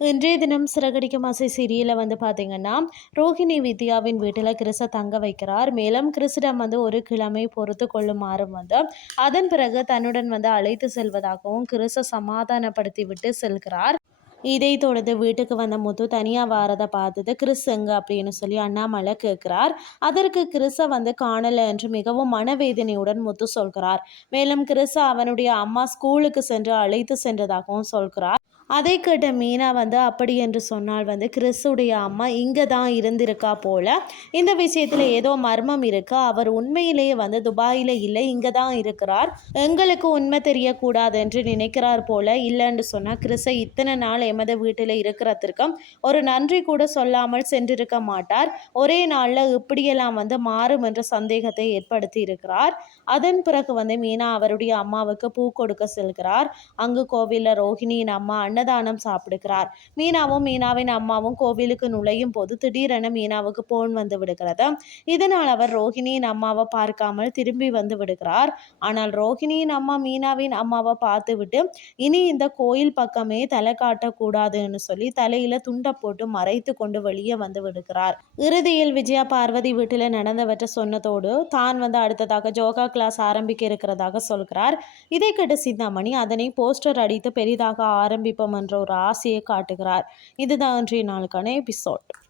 இன்றைய தினம் சிறகடிக்கும் ஆசை சீரியலில் வந்து பார்த்தீங்கன்னா ரோஹிணி வித்யாவின் வீட்டில் கிறிஸை தங்க வைக்கிறார். மேலும் கிறிஸிடம் வந்து ஒரு கிழமை பொறுத்து கொள்ளுமாறும் வந்து அதன் பிறகு தன்னுடன் வந்து அழைத்து செல்வதாகவும் கிறிஸை சமாதானப்படுத்தி விட்டு செல்கிறார். இதை தொடர்ந்து வீட்டுக்கு வந்த முத்து தனியாக வாரதை பார்த்தது கிறிஸ் எங்க? அப்படின்னு சொல்லி அண்ணாமலை கேட்கிறார். அதற்கு கிறிஸை வந்து காணலை என்று மிகவும் மனவேதனையுடன் முத்து சொல்கிறார். மேலும் கிறிஸை அவனுடைய அம்மா ஸ்கூலுக்கு சென்று அழைத்து சென்றதாகவும் சொல்கிறார். அதை கேட்ட மீனா வந்து அப்படி என்று சொன்னால் வந்து கிறிஸுடைய அம்மா இங்கே தான் இருந்திருக்கா போல. இந்த விஷயத்தில் ஏதோ மர்மம் இருக்கு? அவர் உண்மையிலேயே வந்து துபாயில் இல்லை இங்கே தான் இருக்கிறார். எங்களுக்கு உண்மை தெரியக்கூடாது என்று நினைக்கிறார் போல இல்லைன்னு சொன்னால் கிறிஸை இத்தனை நாள் எமது வீட்டில் இருக்கிறதற்கும் ஒரு நன்றி கூட சொல்லாமல் சென்றிருக்க மாட்டார். ஒரே நாளில் இப்படியெல்லாம் வந்து மாறும் என்ற சந்தேகத்தை ஏற்படுத்தி இருக்கிறார். அதன் பிறகு வந்து மீனா அவருடைய அம்மாவுக்கு பூ கொடுக்க செல்கிறார். அங்கு கோவிலில் ரோஹிணியின் அம்மா அன்னதானம் சாப்பிடுகிறார். மீனாவும் மீனாவின் அம்மாவும் கோவிலுக்கு நுழையும் போது திடீரென மீனாவுக்கு போன் வந்து விடுகிறது. இதனால் அவர் ரோஹிணியின் அம்மாவை பார்க்காமல் திரும்பி வந்து விடுகிறார். ஆனால் ரோஹிணியின் அம்மா மீனாவின் அம்மாவை பார்த்துவிட்டு இனி இந்த கோயில் பக்கமே தலை காட்டக்கூடாதுன்னு சொல்லி தலையில துண்டை போட்டு மறைத்து கொண்டு வெளியே வந்து விடுகிறார். இறுதியில் விஜயா பார்வதி வீட்டில் நடந்தவற்றை சொன்னதோடு தான் வந்து அடுத்ததாக ஜோகா கிளாஸ் ஆரம்பிக்க இருக்கிறதாக சொல்கிறார். இதை கேட்ட சிந்தாமணி அதனை போஸ்டர் அடித்து பெரிதாக ஆரம்பிப்போம் என்ற ஒரு ஆசையை காட்டுகிறார். இதுதான் இன்றைய நாளுக்கான எபிசோட்